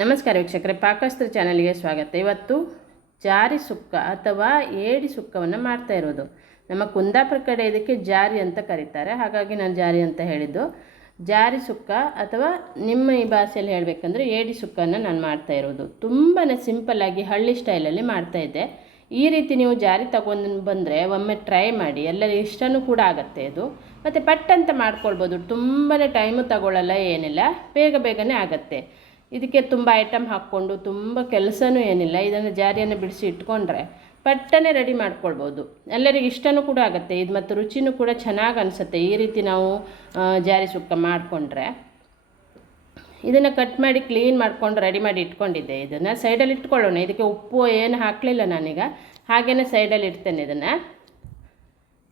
ನಮಸ್ಕಾರ ವೀಕ್ಷಕರೇ, ಪಾಕಸ್ತ್ರ ಚಾನಲ್ಗೆ ಸ್ವಾಗತ. ಇವತ್ತು ಜಾರಿ ಸುಕ್ಕ ಅಥವಾ ಏಡಿ ಸುಕ್ಕವನ್ನು ಮಾಡ್ತಾ ಇರೋದು. ನಮ್ಮ ಕುಂದಾಪುರ ಕಡೆ ಇದಕ್ಕೆ ಜಾರಿ ಅಂತ ಕರೀತಾರೆ, ಹಾಗಾಗಿ ನಾನು ಜಾರಿ ಅಂತ ಹೇಳಿದ್ದು. ಜಾರಿ ಸುಕ್ಕ ಅಥವಾ ನಿಮ್ಮ ಈ ಭಾಷೆಯಲ್ಲಿ ಹೇಳಬೇಕಂದ್ರೆ ಏಡಿ ಸುಕ್ಕನ್ನು ನಾನು ಮಾಡ್ತಾ ಇರೋದು. ತುಂಬಾ ಸಿಂಪಲ್ಲಾಗಿ ಹಳ್ಳಿ ಸ್ಟೈಲಲ್ಲಿ ಮಾಡ್ತಾಯಿದ್ದೆ. ಈ ರೀತಿ ನೀವು ಜಾರಿ ತಗೊಂಡು ಬಂದರೆ ಒಮ್ಮೆ ಟ್ರೈ ಮಾಡಿ, ಎಲ್ಲರಿಗೂ ಇಷ್ಟನೂ ಕೂಡ ಆಗುತ್ತೆ ಇದು. ಮತ್ತು ಪಟ್ಟಂತ ಮಾಡ್ಕೊಳ್ಬೋದು, ತುಂಬಾ ಟೈಮು ತಗೊಳ್ಳಲ್ಲ, ಏನಿಲ್ಲ, ಬೇಗನೆ ಆಗುತ್ತೆ. ಇದಕ್ಕೆ ತುಂಬ ಐಟಮ್ ಹಾಕ್ಕೊಂಡು ತುಂಬ ಕೆಲಸನೂ ಏನಿಲ್ಲ. ಇದನ್ನು ಜಾರಿಯನ್ನು ಬಿಡಿಸಿ ಇಟ್ಕೊಂಡ್ರೆ ಪಟ್ಟನೆ ರೆಡಿ ಮಾಡ್ಕೊಳ್ಬೋದು. ಎಲ್ಲರಿಗೆ ಇಷ್ಟನೂ ಕೂಡ ಆಗುತ್ತೆ ಇದು, ಮತ್ತು ರುಚಿನೂ ಕೂಡ ಚೆನ್ನಾಗಿ ಅನಿಸುತ್ತೆ. ಈ ರೀತಿ ನಾವು ಜಾರಿ ಸುಕ್ಕ ಮಾಡಿಕೊಂಡ್ರೆ ಇದನ್ನು ಕಟ್ ಮಾಡಿ ಕ್ಲೀನ್ ಮಾಡ್ಕೊಂಡು ರೆಡಿ ಮಾಡಿ ಇಟ್ಕೊಂಡಿದ್ದೆ. ಇದನ್ನು ಸೈಡಲ್ಲಿ ಇಟ್ಕೊಳ್ಳೋಣ. ಇದಕ್ಕೆ ಉಪ್ಪು ಏನು ಹಾಕಲಿಲ್ಲ ನಾನೀಗ, ಹಾಗೆಯೇ ಸೈಡಲ್ಲಿ ಇಡ್ತೇನೆ ಇದನ್ನು.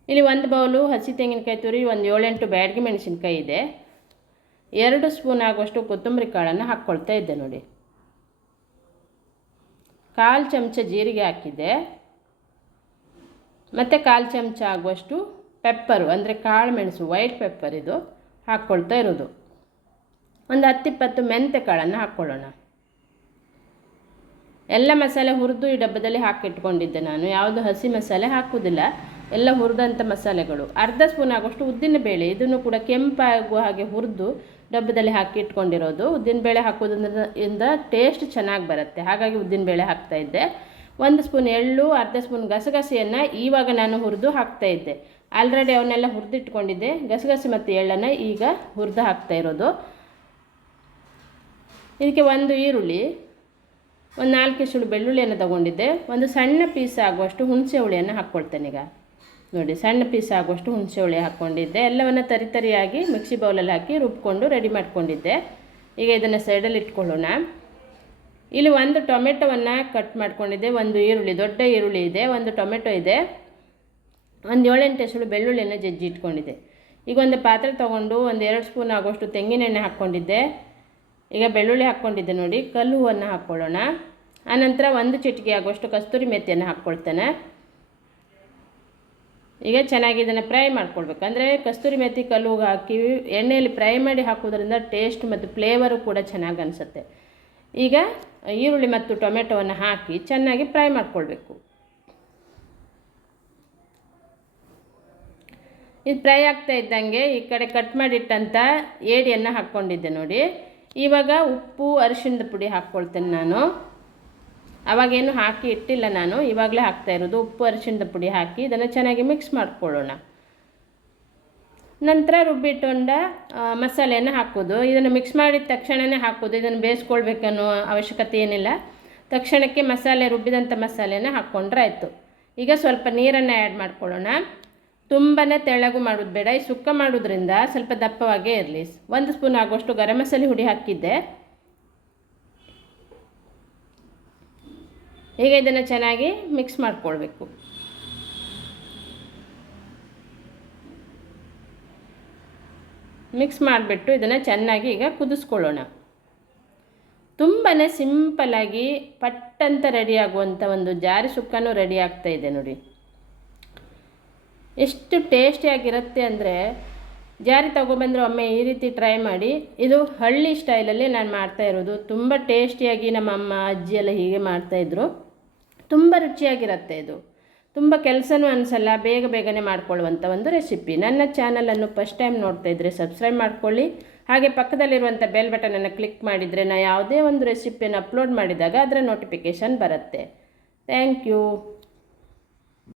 ಇಲ್ಲಿ 1 ಬೌಲು ಹಸಿ ತೆಂಗಿನಕಾಯಿ ತುರಿ, ಒಂದು 7-8 ಬ್ಯಾಡಗಿ ಮೆಣಸಿನ್ಕಾಯಿ ಇದೆ. 2 ಸ್ಪೂನ್ ಆಗುವಷ್ಟು ಕೊತ್ತಂಬರಿ ಕಾಳನ್ನು ಹಾಕ್ಕೊಳ್ತಾ ಇದ್ದೆ ನೋಡಿ. 1/4 ಚಮಚ ಜೀರಿಗೆ ಹಾಕಿದ್ದೆ, ಮತ್ತು 1/4 ಚಮಚ ಆಗುವಷ್ಟು ಪೆಪ್ಪರು, ಅಂದರೆ ಕಾಳು ಮೆಣಸು, ವೈಟ್ ಪೆಪ್ಪರ್ ಇದು ಹಾಕ್ಕೊಳ್ತಾ ಇರೋದು. ಒಂದು 10-20 ಮೆಂತ್ಯ ಕಾಳನ್ನು ಹಾಕ್ಕೊಳ್ಳೋಣ. ಎಲ್ಲ ಮಸಾಲೆ ಹುರಿದು ಈ ಡಬ್ಬದಲ್ಲಿ ಹಾಕಿಟ್ಕೊಂಡಿದ್ದೆ ನಾನು. ಯಾವುದು ಹಸಿ ಮಸಾಲೆ ಹಾಕುವುದಿಲ್ಲ, ಎಲ್ಲ ಹುರಿದಂಥ ಮಸಾಲೆಗಳು. 1/2 ಸ್ಪೂನ್ ಆಗುವಷ್ಟು ಉದ್ದಿನಬೇಳೆ, ಇದನ್ನು ಕೂಡ ಕೆಂಪಾಗುವ ಹಾಗೆ ಹುರಿದು ಡಬ್ಬದಲ್ಲಿ ಹಾಕಿ ಇಟ್ಕೊಂಡಿರೋದು. ಉದ್ದಿನಬೇಳೆ ಹಾಕೋದ್ರಿಂದ ಟೇಸ್ಟ್ ಚೆನ್ನಾಗಿ ಬರುತ್ತೆ, ಹಾಗಾಗಿ ಉದ್ದಿನಬೇಳೆ ಹಾಕ್ತಾಯಿದ್ದೆ. 1 ಸ್ಪೂನ್ ಎಳ್ಳು, 1/2 ಸ್ಪೂನ್ ಗಸಗಸೆಯನ್ನು ಇವಾಗ ನಾನು ಹುರಿದು ಹಾಕ್ತಾಯಿದ್ದೆ. ಆಲ್ರೆಡಿ ಅವನ್ನೆಲ್ಲ ಹುರಿದಿಟ್ಕೊಂಡಿದ್ದೆ. ಗಸಗಸೆ ಮತ್ತು ಎಳ್ಳನ್ನು ಈಗ ಹುರಿದು ಹಾಕ್ತಾಯಿರೋದು. ಇದಕ್ಕೆ 1 ಈರುಳ್ಳಿ, ಒಂದು 4 ಎಸಳು ಬೆಳ್ಳುಳ್ಳಿಯನ್ನು ತೊಗೊಂಡಿದ್ದೆ. ಒಂದು ಸಣ್ಣ ಪೀಸ್ ಆಗುವಷ್ಟು ಹುಣಸೆ ಹುಳಿಯನ್ನು ಹಾಕ್ಕೊಳ್ತೇನೆ. ಈಗ ನೋಡಿ, ಸಣ್ಣ ಪೀಸ್ ಆಗುವಷ್ಟು ಹುಣಸೆ ಹುಳಿ ಹಾಕ್ಕೊಂಡಿದ್ದೆ. ಎಲ್ಲವನ್ನು ತರಿಯಾಗಿ ಮಿಕ್ಸಿ ಬೌಲಲ್ಲಿ ಹಾಕಿ ರುಬ್ಕೊಂಡು ರೆಡಿ ಮಾಡ್ಕೊಂಡಿದ್ದೆ. ಈಗ ಇದನ್ನು ಸೈಡಲ್ಲಿ ಇಟ್ಕೊಳ್ಳೋಣ. ಇಲ್ಲಿ 1 ಟೊಮೆಟೊವನ್ನು ಕಟ್ ಮಾಡ್ಕೊಂಡಿದ್ದೆ. 1 ಈರುಳ್ಳಿ, ದೊಡ್ಡ ಈರುಳ್ಳಿ ಇದೆ, 1 ಟೊಮೆಟೊ ಇದೆ, ಒಂದು 7-8 ಎಸಳು ಬೆಳ್ಳುಳ್ಳಿಯನ್ನು ಜಜ್ಜಿ ಇಟ್ಕೊಂಡಿದ್ದೆ. ಈಗ ಒಂದು ಪಾತ್ರೆ ತೊಗೊಂಡು ಒಂದು 2 ಸ್ಪೂನ್ ಆಗುವಷ್ಟು ತೆಂಗಿನೆಣ್ಣೆ ಹಾಕ್ಕೊಂಡಿದ್ದೆ. ಈಗ ಬೆಳ್ಳುಳ್ಳಿ ಹಾಕ್ಕೊಂಡಿದ್ದೆ ನೋಡಿ. ಕಲ್ಲು ಹೂವನ್ನು ಹಾಕ್ಕೊಳ್ಳೋಣ. ಆನಂತರ 1 ಚಿಟಿಕೆ ಆಗುವಷ್ಟು ಕಸ್ತೂರಿ ಮೆಥಿಯನ್ನು ಹಾಕ್ಕೊಳ್ತೇನೆ. ಈಗ ಚೆನ್ನಾಗಿ ಇದನ್ನು ಫ್ರೈ ಮಾಡ್ಕೊಳ್ಬೇಕು. ಅಂದರೆ ಕಸ್ತೂರಿ ಮೆಥಿ ಕಲ್ಲು ಹಾಕಿ ಎಣ್ಣೆಯಲ್ಲಿ ಫ್ರೈ ಮಾಡಿ ಹಾಕೋದ್ರಿಂದ ಟೇಸ್ಟ್ ಮತ್ತು ಫ್ಲೇವರು ಕೂಡ ಚೆನ್ನಾಗಿ ಅನಿಸುತ್ತೆ. ಈಗ ಈರುಳ್ಳಿ ಮತ್ತು ಟೊಮೆಟೊವನ್ನು ಹಾಕಿ ಚೆನ್ನಾಗಿ ಫ್ರೈ ಮಾಡ್ಕೊಳ್ಬೇಕು. ಇದು ಫ್ರೈ ಆಗ್ತಾ ಇದ್ದಂಗೆ ಈ ಕಡೆ ಕಟ್ ಮಾಡಿಟ್ಟಂಥ ಏಡಿಯನ್ನು ಹಾಕ್ಕೊಂಡಿದ್ದೆ ನೋಡಿ. ಇವಾಗ ಉಪ್ಪು, ಅರಿಶಿಣದ ಪುಡಿ ಹಾಕ್ಕೊಳ್ತೇನೆ ನಾನು. ಅವಾಗೇನು ಹಾಕಿ ಇಟ್ಟಿಲ್ಲ ನಾನು, ಇವಾಗಲೇ ಹಾಕ್ತಾ ಇರೋದು. ಉಪ್ಪು, ಅರಿಶಿಣದ ಪುಡಿ ಹಾಕಿ ಇದನ್ನು ಚೆನ್ನಾಗಿ ಮಿಕ್ಸ್ ಮಾಡ್ಕೊಳ್ಳೋಣ. ನಂತರ ರುಬ್ಬಿಟ್ಟುಕೊಂಡ ಮಸಾಲೆಯನ್ನು ಹಾಕೋದು. ಇದನ್ನು ಮಿಕ್ಸ್ ಮಾಡಿದ ತಕ್ಷಣವೇ ಹಾಕೋದು, ಇದನ್ನು ಬೇಯಿಸ್ಕೊಳ್ಬೇಕನ್ನೋ ಅವಶ್ಯಕತೆ ಏನಿಲ್ಲ. ತಕ್ಷಣಕ್ಕೆ ಮಸಾಲೆ, ರುಬ್ಬಿದಂಥ ಮಸಾಲೆಯನ್ನು ಹಾಕ್ಕೊಂಡ್ರೆ ಆಯಿತು. ಈಗ ಸ್ವಲ್ಪ ನೀರನ್ನು ಆ್ಯಡ್ ಮಾಡ್ಕೊಳ್ಳೋಣ. ತುಂಬಾ ತೆಳ್ಳಗೂ ಮಾಡೋದು ಬೇಡ. ಈ ಸುಕ್ಕ ಮಾಡೋದ್ರಿಂದ ಸ್ವಲ್ಪ ದಪ್ಪವಾಗೇ ಇರಲಿ. 1 ಸ್ಪೂನ್ ಆಗುವಷ್ಟು ಗರಂ ಮಸಾಲೆ ಹುಡಿ ಹಾಕಿದ್ದೆ. ಈಗ ಇದನ್ನು ಚೆನ್ನಾಗಿ ಮಿಕ್ಸ್ ಮಾಡಿಕೊಳ್ಬೇಕು. ಮಿಕ್ಸ್ ಮಾಡಿಬಿಟ್ಟು ಇದನ್ನು ಚೆನ್ನಾಗಿ ಈಗ ಕುದಿಸ್ಕೊಳ್ಳೋಣ. ತುಂಬಾ ಸಿಂಪಲ್ಲಾಗಿ ಪಟ್ಟಂತ ರೆಡಿ ಆಗುವಂಥ ಒಂದು ಜಾರಿ ಸುಕ್ಕನೂ ರೆಡಿ ಆಗ್ತಾ ಇದೆ ನೋಡಿ. ಎಷ್ಟು ಟೇಸ್ಟಿಯಾಗಿರುತ್ತೆ ಅಂದರೆ, ಜಾರಿ ತೊಗೊಬಂದರೆ ಒಮ್ಮೆ ಈ ರೀತಿ ಟ್ರೈ ಮಾಡಿ. ಇದು ಹಳ್ಳಿ ಸ್ಟೈಲಲ್ಲಿ ನಾನು ಮಾಡ್ತಾ ಇರೋದು. ತುಂಬ ಟೇಸ್ಟಿಯಾಗಿ ನಮ್ಮ ಅಮ್ಮ, ಅಜ್ಜಿ ಎಲ್ಲ ಹೀಗೆ ಮಾಡ್ತಾಯಿದ್ರು. ತುಂಬ ರುಚಿಯಾಗಿರುತ್ತೆ ಇದು. ತುಂಬ ಕೆಲಸನೂ ಅನಿಸಲ್ಲ, ಬೇಗನೆ ಮಾಡ್ಕೊಳ್ಳುವಂಥ ಒಂದು ರೆಸಿಪಿ. ನನ್ನ ಚಾನಲನ್ನು ಫಸ್ಟ್ ಟೈಮ್ ನೋಡ್ತಾ ಇದ್ದರೆ ಸಬ್ಸ್ಕ್ರೈಬ್ ಮಾಡ್ಕೊಳ್ಳಿ. ಹಾಗೆ ಪಕ್ಕದಲ್ಲಿರುವಂಥ ಬೆಲ್ ಬಟನನ್ನು ಕ್ಲಿಕ್ ಮಾಡಿದರೆ ನಾನು ಯಾವುದೇ ಒಂದು ರೆಸಿಪಿಯನ್ನು ಅಪ್ಲೋಡ್ ಮಾಡಿದಾಗ ಅದರ ನೋಟಿಫಿಕೇಷನ್ ಬರುತ್ತೆ. Thank you.